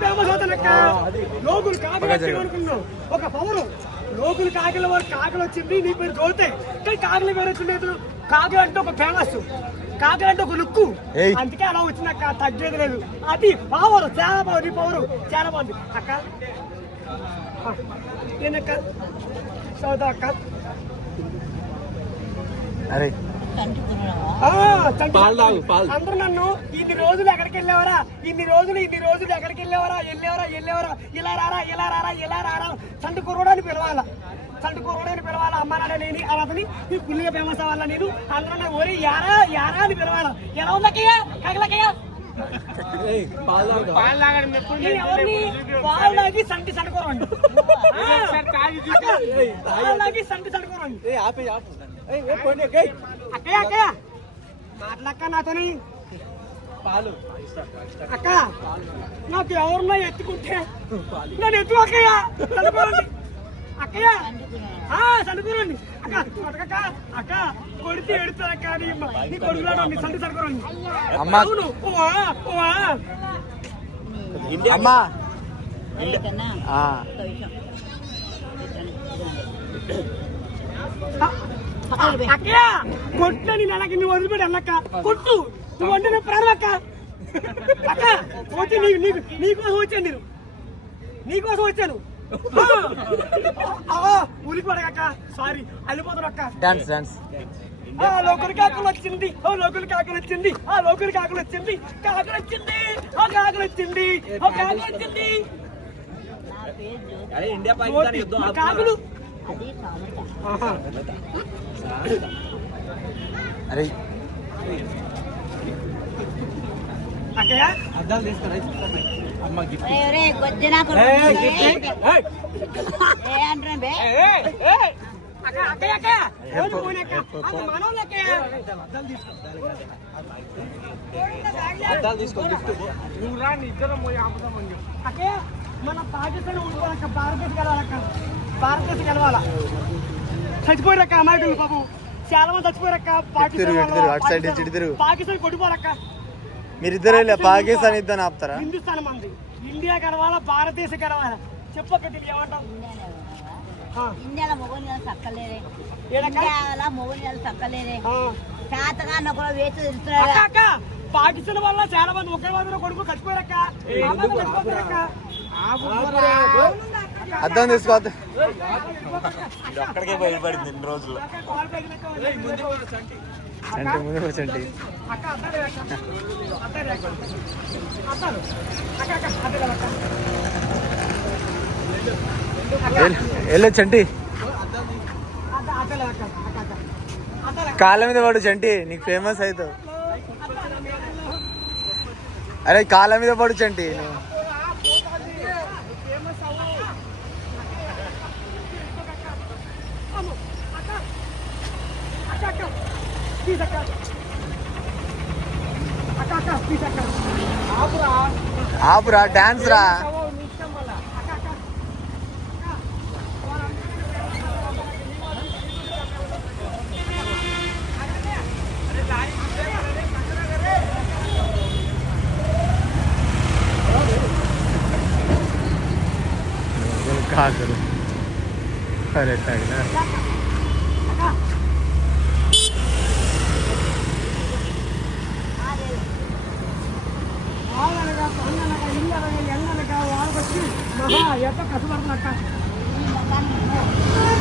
Famous అవుతానక్క లోకులు కాకులు వచ్చింది అనుకున్నావు ఒక పవరు. లోకులు కాకుల వారు కాకులు వచ్చింది నీ పేరు చదివితే కానీ కాకుల పేరు వచ్చింది ఎదురు కాకి అంటే ఒక ఫేమస్ కాకి అంటే ఒక లుక్కు. అందుకే అలా వచ్చిందక్క తగ్గేది లేదు. అది పవర్ చాలా బాగుంది నీ పవరు. చాలా బాగుంది. అక్క. ఆ, ఏందక్క చదువుతా అక్క. అరే అందరూ నన్ను ఇన్ని రోజులు ఎక్కడికి వెళ్ళేవరా? ఇన్ని రోజులు ఇన్ని రోజులు ఎక్కడికి వెళ్ళేవరా? వెళ్ళేవరా? వెళ్ళేవరా? ఇలా రారా ఇలా రారా ఇలా రారా? చంటి కుర్రోడని పిలవాలా? చంటి కుర్రోడని పిలవాలా? అమ్మ నాన్న నేను అతని ఈ పుల్లిగా ఫేమస్ అవ్వాలా నేను? అందరూ నన్ను ఒరి యారా యారా అని పిలవాలా? ఎలా ఉందక్కయ్య? పాలు తాగి. సంటి సండుకోరండి సంటి సండుకోరండి అక్కయ్య అక్కయ్య. మాట్లాడక్క నాతోని. పాలు. అక్క నాకు ఎవరున్నా ఎత్తుకుంటే నేను ఎత్తు అక్కయ్య. అక్కయ్య. ఆ, చదువుకోండి అక్క అక్క అక్క కొడితే ఎడుతారు అక్క నీ నీ కొడుకులాడు నీ సంటి చదువుకోండి అమ్మా. అమ్మా. ఆ, అక్కయ్య కొట్టు నీ నెలకి నువ్వు వదిలిపెట్టి అన్నక్క. కొట్టు. నువ్వు అంటే నేను ప్రాణం అక్క. అక్క వచ్చి నీకు నీకు నీకోసం వచ్చాను నేను. నీకోసం వచ్చాను. ఉలిపడక సారీ అల్లిపోతాను అక్క. డాన్స్ డాన్స్ ఆ లోకల్ కాకులు వచ్చింది. ఓ లోకల్ కాకులు వచ్చింది. ఆ లోకల్ కాకులు వచ్చింది. కాకులు వచ్చింది. ఆ కాకులు వచ్చింది. ఆ కాకులు వచ్చింది. ఇండియా పాకిస్తాన్ యుద్ధం మా కాకులు. అరే. అక్కయ్య? అద్దాలు తీసుకురా అమ్మ గిఫ్ట్ రే గొజ్జన ఏ అంటున్నా బే. అక్క అక్కయ్య అక్కయ్య. అద్దాలు తీసుకో గిఫ్ట్ మన పాకిస్తాన్ ఉండిపోవాలక్క భారతదేశం కలవాలక్క భారతదేశం కలవాలా చచ్చిపోయారక్క అమాయకులు పాపం చాలా మంది చచ్చిపోయారక్క పాకిస్తాన్. పాకిస్తాన్ కొట్టిపోరక్క మీరిద్దరు పాకిస్తాన్ ఇద్దరు ఆపుతారా హిందుస్థాన్ మంది ఇండియా కలవాలా భారతదేశం కలవాలా చెప్పక్క తెలియ ఏమంటావు ఆ, ఇండియాలో మొగలు నెల ఏడక్క? ఇండియాలో మొగలు నెల సక్కలేరే ఆ. చేతగా కూడా వేచి తెలుస్తున్నాడు అక్క పాకిస్తాన్ వల్ల చాలా మంది ఒకే మంది కొడుకు చచ్చిపోయారక్క చచ్చిపోతారక్క అద్దం తీసుకోవద్దు అక్కడికే బయటపడింది ఇన్ని రోజులు అంటే ముందు కూర్చోండి అక్క అద్దాలే అక్క అద్దాలే అక్క అద్దాలు అక్క అక్క అద్దాలే అక్క వెళ్ళు చంటి. కాళ్ళ మీద పడు చంటి నీకు ఫేమస్ అవుతావు. అరే కాళ్ళ మీద పడు చంటి ఆపురా డాన్స్ రా. అక్క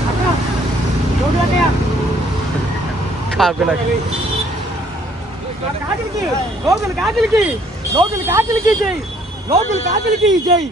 అక్క చూడలకయ్య కాకులకి కాకిలికి లోకల్ కాకిలికి లోకల్ కాకిలికి జై లోకల్ కాకిలికి జై